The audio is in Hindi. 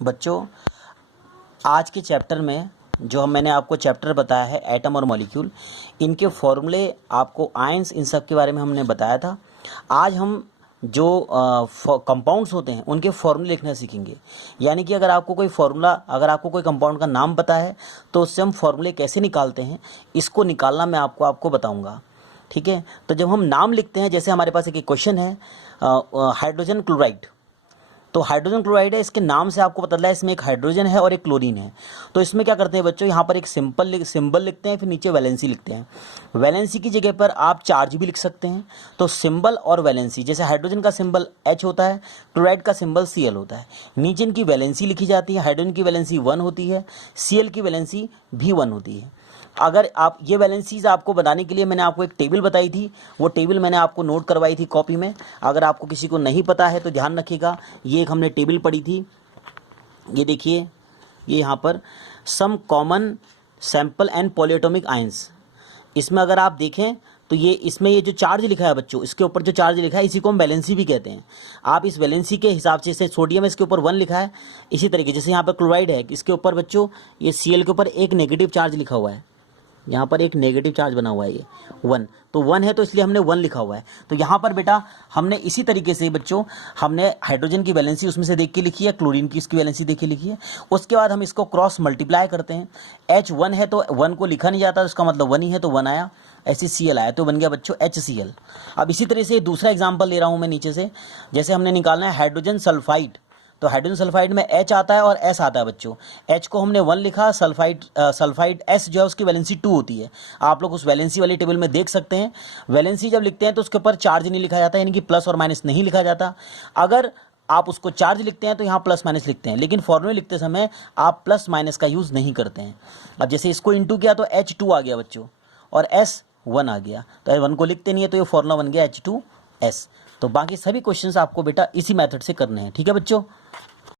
बच्चों, आज के चैप्टर में जो मैंने आपको चैप्टर बताया है एटम और मॉलिक्यूल, इनके फॉर्मूले आपको आयंस इन सब के बारे में हमने बताया था। आज हम जो कंपाउंड्स होते हैं उनके फॉर्मूले लिखना सीखेंगे। यानी कि अगर आपको कोई कंपाउंड का नाम पता है तो उससे हम फॉर्मूले कैसे निकालते हैं, इसको निकालना मैं आपको बताऊंगा। ठीक है, तो जब हम नाम लिखते हैं, जैसे हमारे पास एक क्वेश्चन है हाइड्रोजन क्लोराइड, तो हाइड्रोजन क्लोराइड है, इसके नाम से आपको पता चला है इसमें एक हाइड्रोजन है और एक क्लोरीन है। तो इसमें क्या करते हैं बच्चों, यहाँ पर एक सिंबल लिखते हैं, फिर नीचे वैलेंसी लिखते हैं। वैलेंसी की जगह पर आप चार्ज भी लिख सकते हैं। तो सिंबल और वैलेंसी, जैसे हाइड्रोजन का सिंबल H होता है, क्लोराइड का सिंबल Cl होता है। नीचे इनकी वैलेंसी लिखी जाती है। हाइड्रोजन की वैलेंसी 1 होती है, Cl की वैलेंसी भी 1 होती है। अगर आप ये वैलेंसीज आपको बताने के लिए मैंने आपको एक टेबल बताई थी, वो टेबल मैंने आपको नोट करवाई थी कॉपी में। अगर आपको किसी को नहीं पता है तो ध्यान रखिएगा, ये एक हमने टेबल पढ़ी थी। ये देखिए, ये यहाँ पर some common sample and polyatomic ions, इसमें अगर आप देखें तो इसमें ये जो चार्ज लिखा है बच्चों, इसके ऊपर जो चार्ज लिखा है इसी को हम वैलेंसी भी कहते हैं। आप इस वैलेंसी के हिसाब से, जैसे सोडियम है इसके ऊपर 1 लिखा है, इसी तरीके जैसे यहाँ पर क्लोराइड है, इसके ऊपर बच्चों ये Cl के ऊपर एक नेगेटिव चार्ज लिखा हुआ है, यहाँ पर एक नेगेटिव चार्ज बना हुआ है, ये 1, तो 1 है तो इसलिए हमने 1 लिखा हुआ है। तो यहाँ पर बेटा हमने इसी तरीके से बच्चों हमने हाइड्रोजन की वैलेंसी उसमें से देख के लिखी है, क्लोरीन की इसकी वैलेंसी देख के लिखी है। उसके बाद हम इसको क्रॉस मल्टीप्लाई करते हैं। H1 है तो 1 को लिखा नहीं जाता, उसका मतलब 1 ही है तो 1 आया, ऐसे Cl आया तो बन गया बच्चों HCl। अब इसी तरह से दूसरा एग्जाम्पल ले रहा हूँ मैं नीचे से, जैसे हमने निकालना है हाइड्रोजन सल्फाइड, तो हाइड्रोजन सल्फाइड में H आता है और S आता है बच्चों। H को हमने 1 लिखा, सल्फाइड S जो है उसकी वैलेंसी 2 होती है। आप लोग उस वैलेंसी वाली टेबल में देख सकते हैं। वैलेंसी जब लिखते हैं तो उसके ऊपर चार्ज नहीं लिखा जाता, यानी कि प्लस और माइनस नहीं लिखा जाता। अगर आप उसको चार्ज लिखते हैं तो यहाँ प्लस माइनस लिखते हैं, लेकिन फॉर्मूले लिखते समय आप प्लस माइनस का यूज़ नहीं करते हैं। अब जैसे इसको इंटू किया तो H2 आ गया बच्चों और S1 आ गया, तो 1 को लिखते नहीं है तो ये फॉर्मूला बन गया H2S। तो बाकी सभी क्वेश्चंस आपको बेटा इसी मेथड से करने हैं। ठीक है बच्चों।